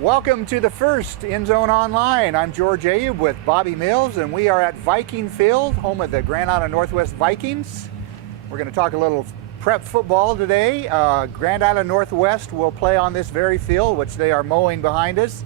Welcome to the first End Zone Online. I'm George Ayoub with Bobby Mills, and we are at Viking Field, home of the Grand Island Northwest Vikings. We're going to talk a little prep football today. Grand Island Northwest will play on this very field, which they are mowing behind us,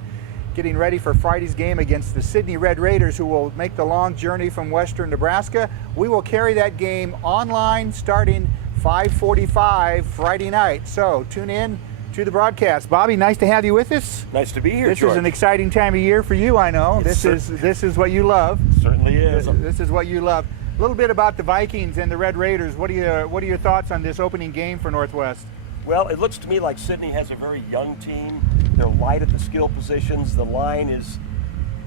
getting ready for Friday's game against the Sydney Red Raiders, who will make the long journey from western Nebraska. We will carry that game online starting 5:45 Friday night. So tune in to the broadcast. Bobby, nice to have you with us. Nice to be here, This George. is an exciting time of year for you, I know. This is what you love. Certainly is. This is what you love. A little bit about the Vikings and the Red Raiders. What are your thoughts on this opening game for Northwest? Well, it looks to me like Sydney has a very young team. They're light at the skill positions. The line is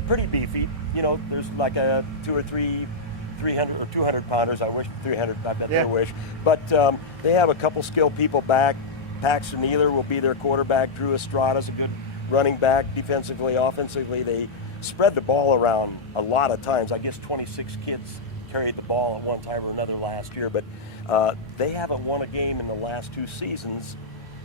pretty beefy. You know, there's like a 2 or 3 300 or 200 pounders. I wish 300. I bet they wish. But they have a couple skilled people back. Paxton Nealer will be their quarterback. Drew Estrada's a good running back. Defensively, offensively, they spread the ball around a lot of times. I guess 26 kids carried the ball at one time or another last year, but they haven't won a game in the last 2 seasons,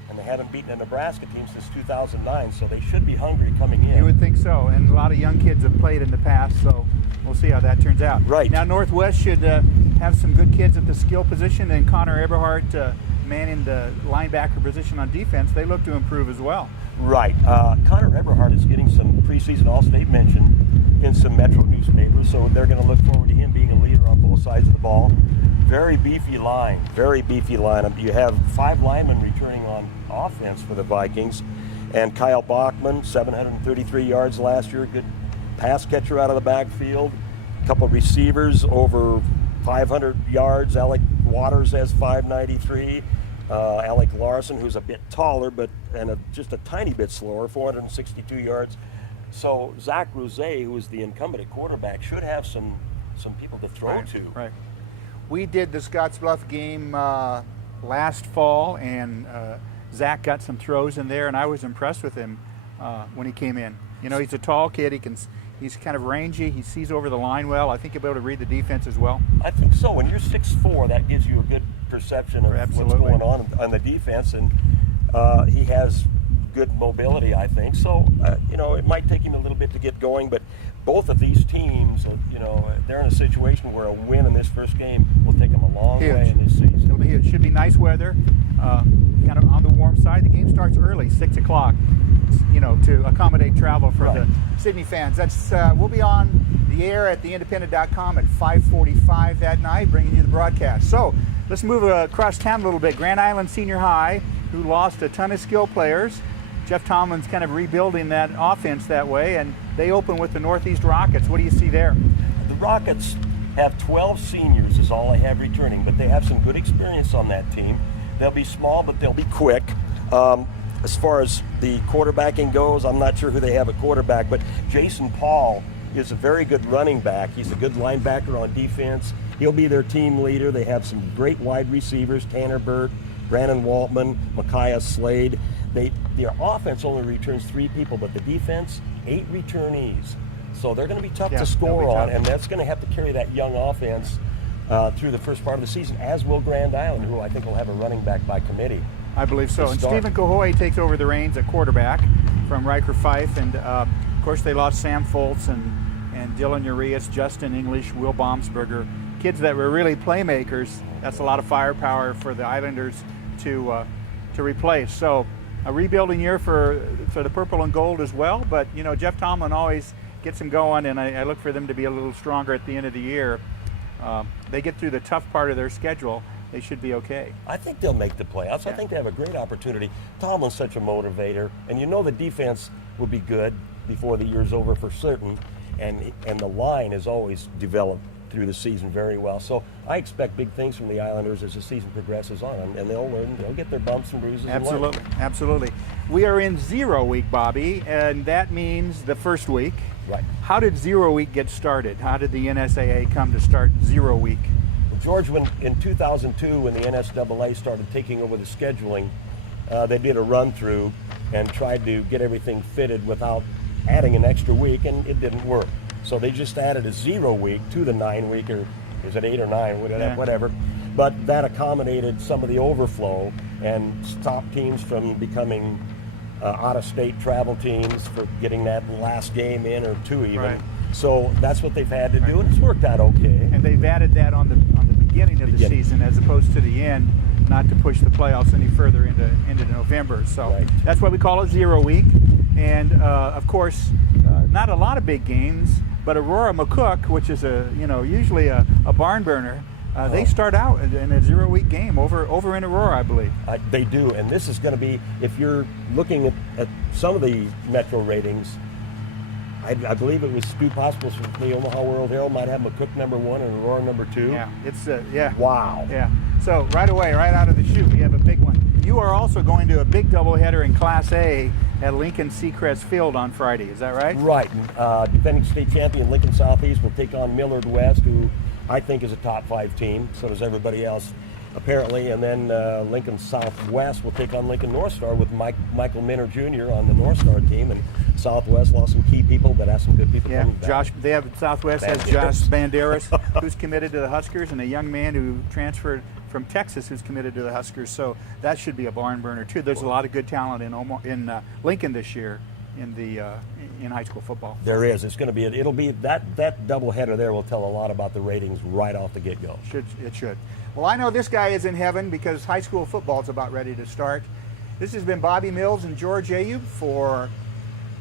and they haven't beaten a Nebraska team since 2009, so they should be hungry coming in. You would think so, and a lot of young kids have played in the past, so we'll see how that turns out. Right. Now, Northwest should have some good kids at the skill position, and Connor Eberhardt manning the linebacker position on defense. They look to improve as well. Right. Connor Eberhardt is getting some preseason All-State mention in some Metro newspapers, so they're going to look forward to him being a leader on both sides of the ball. Very beefy line. You have 5 linemen returning on offense for the Vikings, and Kyle Bachman, 733 yards last year, good pass catcher out of the backfield. A couple receivers over 500 yards. Alec Waters has 593. Alec Larson, who's a bit taller and just a tiny bit slower, 462 yards. So Zach Rose, who is the incumbent at quarterback, should have some people to throw to. Right. We did the Scottsbluff game last fall, and Zach got some throws in there, and I was impressed with him when he came in. You know, he's a tall kid. He's kind of rangy. He sees over the line well. I think he'll be able to read the defense as well. I think so. When you're 6'4", that gives you a good perception of what's going on the defense, and he has good mobility, I think. So, it might take him a little bit to get going, but both of these teams, they're in a situation where a win in this first game will take them a long way in this season. It should be nice weather, kind of on the warm side. The game starts early, 6 o'clock, to accommodate travel for the Sydney fans. We'll be on the air at theindependent.com at 5:45 that night, bringing you the broadcast. So let's move across town a little bit. Grand Island Senior High, who lost a ton of skill players. Jeff Tomlin's kind of rebuilding that offense that way, and they open with the Northeast Rockets. What do you see there? The Rockets have 12 seniors is all they have returning, but they have some good experience on that team. They'll be small, but they'll be quick. As far as the quarterbacking goes, I'm not sure who they have at quarterback, but Jason Paul is a very good running back. He's a good linebacker on defense. He'll be their team leader. They have some great wide receivers, Tanner Burt, Brandon Waltman, Micaiah Slade. Their offense only returns 3 people, but the defense, 8 returnees. So they're going to be tough to score on, and that's going to have to carry that young offense through the first part of the season, as will Grand Island, who I think will have a running back by committee. I believe so. And Stephen Cahoy takes over the reins at quarterback from Riker Fife, and of course they lost Sam Foltz and Dylan Urias, Justin English, Will Baumsberger, kids that were really playmakers. That's a lot of firepower for the Islanders to replace. So a rebuilding year for the purple and gold as well, but Jeff Tomlin always gets them going, and I look for them to be a little stronger at the end of the year. They get through the tough part of their schedule. They should be okay. I think they'll make the playoffs. I think they have a great opportunity. Tomlin's such a motivator, and the defense will be good before the year's over for certain, and the line has always developed through the season very well. So I expect big things from the Islanders as the season progresses on, and they'll learn. They'll get their bumps and bruises. Absolutely. We are in 0 week, Bobby, and that means the first week. Right. How did 0 week get started? How did the NSAA come to start 0 week? Well, George, in 2002, when the NSAA started taking over the scheduling, they did a run through and tried to get everything fitted without adding an extra week, and it didn't work. So they just added a 0 week to the 9-week or Is it 8 or 9? Yeah. Whatever. But that accommodated some of the overflow and stopped teams from becoming out-of-state travel teams for getting that last game in or two even. Right. So that's what they've had to do, and it's worked out okay. And they've added that on the beginning of the season as opposed to the end, not to push the playoffs any further into November. So Right. that's why we call it 0 week. And of course, not a lot of big games, but Aurora McCook, which is usually a barn burner, they start out in a 0 week game over in Aurora, I believe. They do, and this is going to be, if you're looking at some of the Metro ratings, I believe it was Stu Possibles from the Omaha World Herald might have McCook #1 and Aurora #2. Yeah, it's yeah. Wow. Yeah. So right away, right out of the chute, we have a big one. You are also going to a big doubleheader in Class A at Lincoln Seacrest Field on Friday. Is that right? Right. Defending state champion Lincoln Southeast will take on Millard West, who I think is a top 5 team. So does everybody else, apparently. And then Lincoln Southwest will take on Lincoln North Star with Michael Minner Jr. on the North Star team. And Southwest lost some key people, but has some good people Yeah, coming back. Josh. They have Southwest has Josh Banderas, who's committed to the Huskers, and a young man who transferred from Texas who's committed to the Huskers. So that should be a barn burner too. There's a lot of good talent in Lincoln this year in high school football. There is. It's going to be. It'll be that doubleheader there will tell a lot about the ratings right off the get-go. It should. Well, I know this guy is in heaven because high school football is about ready to start. This has been Bobby Mills and George Ayoub for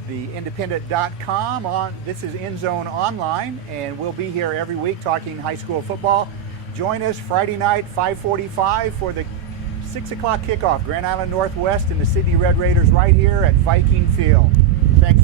the Independent.com. This is End Zone Online, and we'll be here every week talking high school football. Join us Friday night, 5:45 for the 6 o'clock kickoff. Grand Island Northwest and the Sydney Red Raiders right here at Viking Field. Thanks.